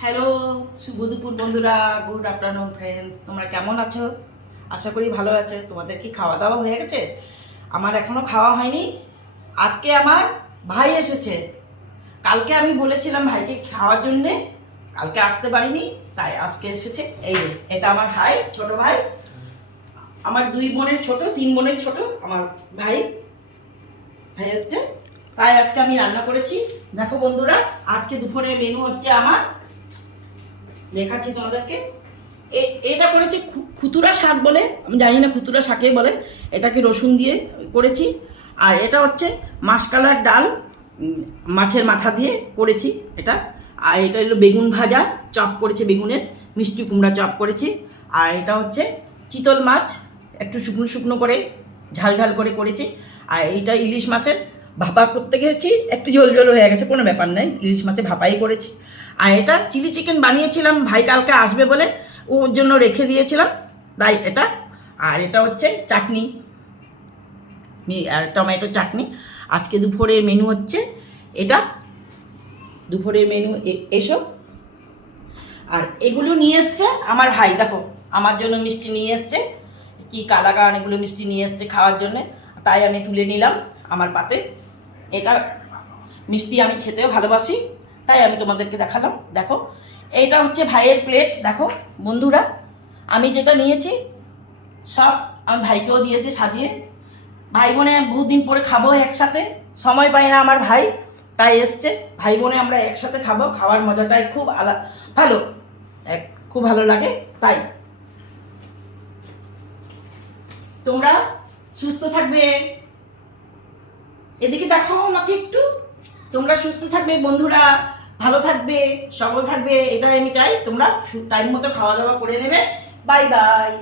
Hello, শুভ দুপুর বন্ধুরা, good afternoon friend. তোমরা কেমন আছো? আশা করি ভালো আছে। তোমাদের কি খাওয়া দাওয়া হয়ে গেছে? আমার এখনো খাওয়া হয়নি। আজকে আমার ভাই এসেছে। কালকে আমি বলেছিলাম ভাইকে খাওয়ার জন্যে, কালকে আসতে পারিনি, তাই আজকে এসেছে। এই যে এটা আমার ভাই, ছোট ভাই। আমার 2 বোনের ছোট, 3 বোনের ছোট আমার ভাই ভাই এসছে। তাই আজকে আমি রান্না করেছি। দেখো বন্ধুরা, আজকে দুপুরের মেনু হচ্ছে আমার, দেখাচ্ছি তোমাদেরকে। এটা করেছি খুতুরা শাক বলে, আমি জানি না খুতুরা শাকে বলে, এটাকে রসুন দিয়ে করেছি। আর এটা হচ্ছে মাসকালার ডাল, মাছের মাথা দিয়ে করেছি এটা। আর এটা হলো বেগুন ভাজা, চপ করেছে বেগুনের, মিষ্টি কুমড়া চপ করেছি। আর এটা হচ্ছে চিতল মাছ, একটু শুকনো শুকনো করে ঝাল ঝাল করে করেছি। আর এইটা ইলিশ মাছের ভাপা করতে গেছি, একটু ঝোল ঝোল হয়ে গেছে, কোনো ব্যাপার নাই, ইলিশ মাছে ভাপাই করেছি। আর এটা চিলি চিকেন বানিয়েছিলাম, ভাই কালকে আসবে বলে ওর জন্য রেখে দিয়েছিলাম, তাই এটা। আর এটা হচ্ছে চাটনি, আর টমেটো চাটনি। আজকে দুপুরের মেনু হচ্ছে এটা, দুপুরের মেনু এসব। আর এগুলো নিয়ে এসছে আমার ভাই, দেখো আমার জন্য মিষ্টি নিয়ে এসছে, কি কালাকান এগুলো মিষ্টি নিয়ে এসছে খাওয়ার জন্য, তাই আমি তুলে নিলাম আমার পাতে। এটা মিষ্টি আমি খেতেও ভালোবাসি, তাই আমি তোমাদেরকে দেখালাম। দেখো এইটা হচ্ছে ভাইয়ের প্লেট। দেখো বন্ধুরা, আমি যেটা নিয়েছি সব আমি ভাইকেও দিয়েছি সাজিয়ে। ভাই বোনে বহুদিন পরে খাবো একসাথে, সময় পাই না আমার ভাই, তাই এসছে। ভাই বোনে আমরা একসাথে খাবো, খাওয়ার মজাটাই খুব ভালো, খুব ভালো লাগে। তাই তোমরা সুস্থ থাকবে, এদিকে দেখো আমাকে একটু। তোমরা সুস্থ থাকবে বন্ধুরা, ভালো থাকবে, সবল থাকবে, এটাই আমি চাই। তোমরা টাইম মতো খাওয়া দাওয়া করে নেবে। Bye bye.